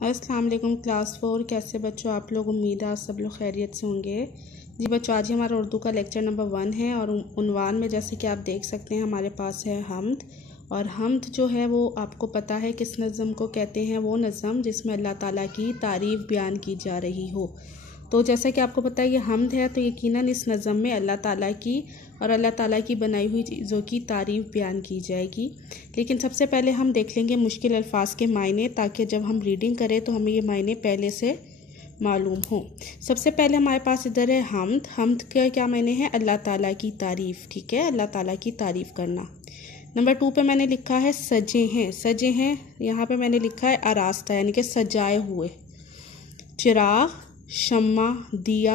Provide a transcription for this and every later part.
अस्सलाम वालेकुम क्लास 4। कैसे बच्चों आप लोग? उम्मीद है आप सब लोग खैरियत से होंगे। जी बच्चों, आज ही हमारा उर्दू का लेक्चर नंबर 1 है और उन्वान में जैसे कि आप देख सकते हैं हमारे पास है हम्द। और हम्द जो है वो आपको पता है किस नज़म को कहते हैं? वो नज़म जिसमें अल्लाह ताला की तारीफ़ बयान की जा रही हो। तो जैसा कि आपको पता है ये हम्द है, तो यकीनन इस नज़म में अल्लाह ताला की और अल्लाह ताला की बनाई हुई चीज़ों की तारीफ़ बयान की जाएगी। लेकिन सबसे पहले हम देख लेंगे मुश्किल अल्फाज के मायने, ताकि जब हम रीडिंग करें तो हमें ये मायने पहले से मालूम हो। सबसे पहले हमारे पास इधर है हम्द। हम्द के क्या मायने हैं? अल्लाह ताला की तारीफ़। ठीक है, अल्लाह ताला की तारीफ़ करना। नंबर 2 पे मैंने लिखा है सजे हैं। सजे हैं यहाँ पे मैंने लिखा है आरास्ता, यानी कि सजाए हुए। चिराग, शम्मा, दिया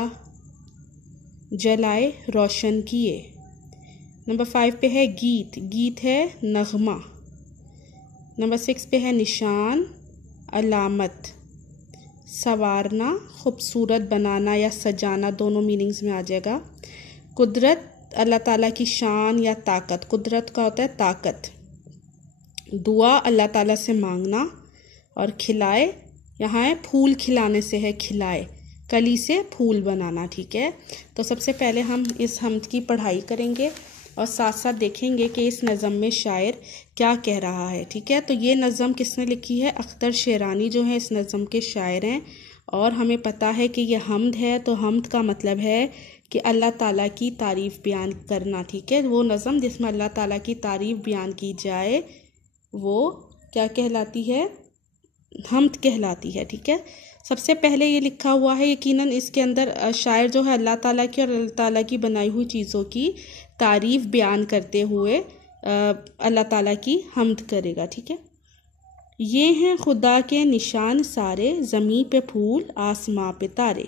जलाए, रोशन किए। नंबर 5 पे है गीत। गीत है नगमा। नंबर 6 पे है निशान, अलामत। संवारना, खूबसूरत बनाना या सजाना, दोनों मीनिंग्स में आ जाएगा। कुदरत, अल्लाह ताला की शान या ताकत। कुदरत का होता है ताकत। दुआ, अल्लाह ताला से मांगना। और खिलाए, यहाँ है फूल खिलाने से है खिलाए, कली से फूल बनाना। ठीक है, तो सबसे पहले हम इस हम्द की पढ़ाई करेंगे और साथ साथ देखेंगे कि इस नज़म में शायर क्या कह रहा है। ठीक है, तो ये नज़म किसने लिखी है? अख्तर शेरानी जो है इस नज़म के शायर हैं। और हमें पता है कि ये हम्द है, तो हम्द का मतलब है कि अल्लाह ताला की तारीफ़ बयान करना। ठीक है, वो नज़म जिसमें अल्लाह ताला की तारीफ़ बयान की जाए वो क्या कहलाती है? हम्द कहलाती है। ठीक है, सबसे पहले ये लिखा हुआ है, यकीनन इसके अंदर शायर जो है अल्लाह ताला की और अल्लाह ताला की बनाई हुई चीज़ों की तारीफ़ बयान करते हुए अल्लाह ताला की हम्द करेगा। ठीक है, ये हैं खुदा के निशान सारे, ज़मीं पे फूल आसमां पे तारे।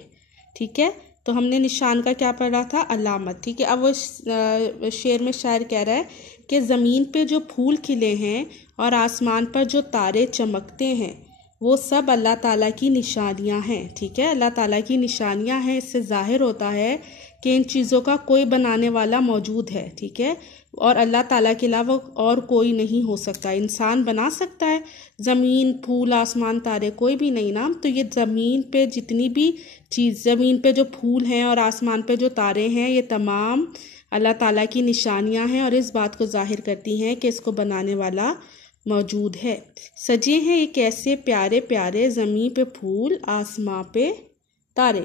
ठीक है, तो हमने निशान का क्या पढ़ा था? अलामत। ठीक है, अब वो शेर में शायर कह रहा है कि ज़मीन पे जो फूल खिले हैं और आसमान पर जो तारे चमकते हैं वो सब अल्लाह ताला की निशानियां हैं। ठीक है, अल्लाह ताला की निशानियां हैं। इससे ज़ाहिर होता है कि इन चीज़ों का कोई बनाने वाला मौजूद है। ठीक है, और अल्लाह ताला के अलावा और कोई नहीं हो सकता। इंसान बना सकता है ज़मीन, फूल, आसमान, तारे? कोई भी नहीं ना। तो ये ज़मीन पे जितनी भी चीज़, ज़मीन पे जो फूल हैं और आसमान पे जो तारे हैं, ये तमाम अल्लाह ताला की निशानियां हैं और इस बात को ज़ाहिर करती हैं कि इसको बनाने वाला मौजूद है। सजे हैं ये कैसे प्यारे प्यारे, ज़मीं पे फूल आसमां पे तारे।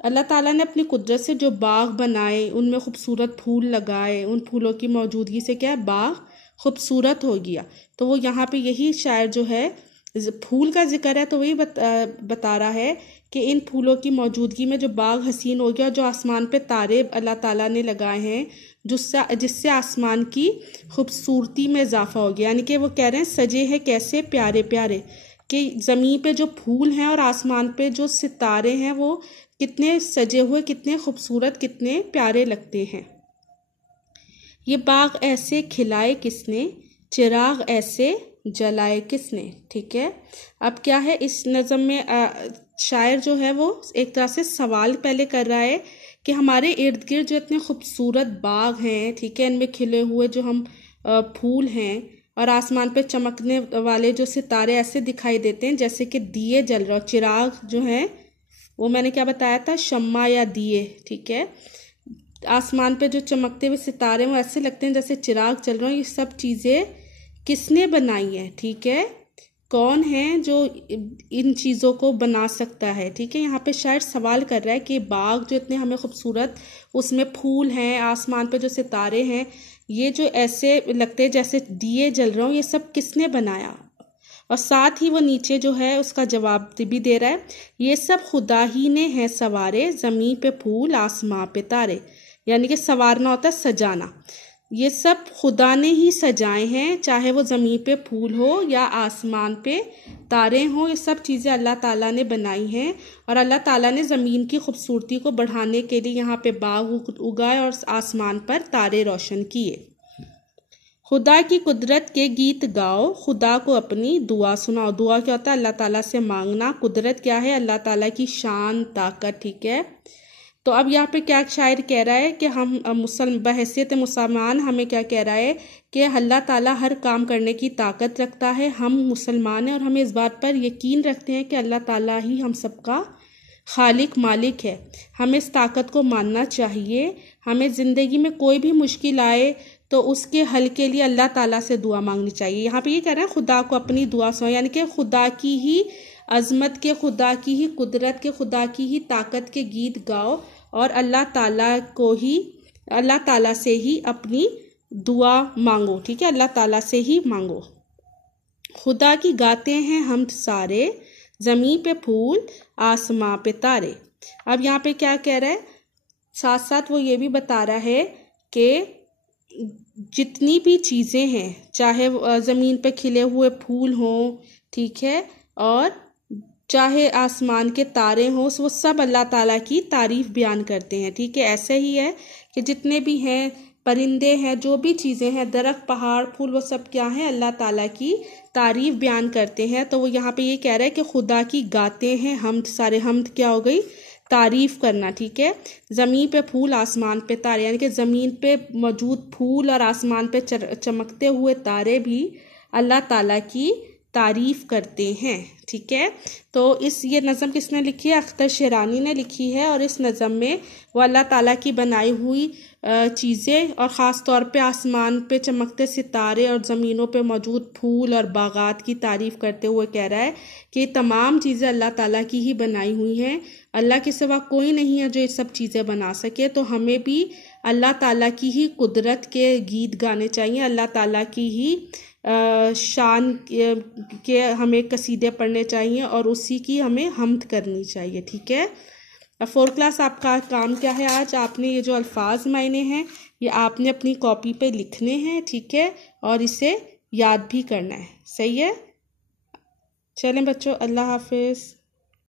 अल्लाह ताला ने अपनी कुदरत से जो बाग बनाए, उनमें खूबसूरत फूल लगाए, उन फूलों की मौजूदगी से क्या है? बाग खूबसूरत हो गया। तो वो यहाँ पे यही शायर जो है फूल का जिक्र है तो वही बता रहा है कि इन फूलों की मौजूदगी में जो बाग हसीन हो गया, जो आसमान पे तारे अल्लाह ताला ने लगाए हैं जिससे आसमान की खूबसूरती में इजाफा हो गया। यानी कि वो कह रहे हैं सजे हैं कैसे प्यारे प्यारे, कि ज़मीन पे जो फूल हैं और आसमान पे जो सितारे हैं वो कितने सजे हुए, कितने खूबसूरत, कितने प्यारे लगते हैं। ये बाग ऐसे खिलाए किसने, चिराग ऐसे जलाए किसने। ठीक है, अब क्या है इस नज़म में शायर जो है वो एक तरह से सवाल पहले कर रहा है कि हमारे इर्द गिर्द जो इतने खूबसूरत बाग हैं, ठीक है, इनमें खिले हुए जो हम फूल हैं और आसमान पे चमकने वाले जो सितारे ऐसे दिखाई देते हैं जैसे कि दिए जल रहे हो। चिराग जो है वो मैंने क्या बताया था? शम्मा या दिए। ठीक है, आसमान पे जो चमकते हुए सितारे वो ऐसे लगते हैं जैसे चिराग चल रहे हो। ये सब चीज़ें किसने बनाई है? ठीक है, कौन है जो इन चीज़ों को बना सकता है? ठीक है, यहाँ पे शायर सवाल कर रहा है कि बाग जो इतने हमें खूबसूरत, उसमें फूल हैं, आसमान पे जो सितारे हैं, ये जो ऐसे लगते हैं जैसे दिए जल रहे हो, ये सब किसने बनाया? और साथ ही वो नीचे जो है उसका जवाब भी दे रहा है, ये सब खुदा ही ने है सवारे, ज़मीं पे फूल आसमां पे तारे। यानी कि सवारना होता है सजाना। ये सब खुदा ने ही सजाए हैं, चाहे वो ज़मीन पे फूल हो या आसमान पे तारे हों, ये सब चीज़ें अल्लाह ताला ने बनाई हैं। और अल्लाह ताला ने ज़मीन की खूबसूरती को बढ़ाने के लिए यहाँ पे बाग उगाए और आसमान पर तारे रोशन किए। खुदा की कुदरत के गीत गाओ, खुदा को अपनी दुआ सुनाओ। दुआ क्या होता है? अल्लाह ताला से मांगना। कुदरत क्या है? अल्लाह ताला की शान, ताकत। ठीक है, तो अब यहाँ पे क्या शायर कह रहा है कि हम बहैसियत मुसलमान हमें क्या कह रहा है कि अल्लाह ताला हर काम करने की ताकत रखता है। हम मुसलमान हैं और हमें इस बात पर यकीन रखते हैं कि अल्लाह ताला ही हम सबका खालिक मालिक है। हमें इस ताकत को मानना चाहिए। हमें ज़िंदगी में कोई भी मुश्किल आए तो उसके हल के लिए अल्लाह ताला से दुआ मांगनी चाहिए। यहाँ पे ये कह रहा है खुदा को अपनी दुआ सुनाओ, यानी कि खुदा की ही अज़मत के, खुदा की ही कुदरत के, खुदा की ही ताकत के गीत गाओ और अल्लाह ताला से ही अपनी दुआ मांगो। ठीक है, अल्लाह ताला से ही मांगो। खुदा की गाते हैं हम सारे, ज़मीन पे फूल आसमां पे तारे। अब यहाँ पे क्या कह रहा है, साथ साथ वो ये भी बता रहा है कि जितनी भी चीज़ें हैं, चाहे ज़मीन पे खिले हुए फूल हों, ठीक है, और चाहे आसमान के तारे हों, वो सब अल्लाह ताला की तारीफ़ बयान करते हैं। ठीक है, ऐसे ही है कि जितने भी हैं परिंदे हैं, जो भी चीज़ें हैं, दरख्त, पहाड़, फूल, वो सब क्या हैं, अल्लाह ताला की तारीफ़ बयान करते हैं। तो वो यहाँ पे ये कह रहा है कि खुदा की गाते हैं हमद सारे। हमद क्या हो गई, तारीफ़ करना। ठीक है, ज़मीन पे फूल आसमान पे तारे, यानी कि ज़मीन पे मौजूद फूल और आसमान पे चमकते हुए तारे भी अल्लाह ताला की तारीफ़ करते हैं। ठीक है, तो ये नज़म किसने लिखी है, अख्तर शेरानी ने लिखी है। और इस नज़म में वो अल्लाह ताला की बनाई हुई चीज़ें और ख़ास तौर पे आसमान पे चमकते सितारे और ज़मीनों पे मौजूद फूल और बागात की तारीफ़ करते हुए कह रहा है कि तमाम चीज़ें अल्लाह ताला की ही बनाई हुई हैं। अल्लाह के सिवा कोई नहीं है जो ये सब चीज़ें बना सके। तो हमें भी अल्लाह ताला की ही कुदरत के गीत गाने चाहिए, अल्लाह ताला की ही शान के हमें कसीदे पढ़ने चाहिए और उसी की हमें हम्द करनी चाहिए। ठीक है, 4th क्लास आपका काम क्या है, आज आपने ये जो अल्फाज मायने हैं ये आपने अपनी कॉपी पे लिखने हैं। ठीक है, और इसे याद भी करना है। सही है, चलें बच्चों, अल्लाह हाफिज़।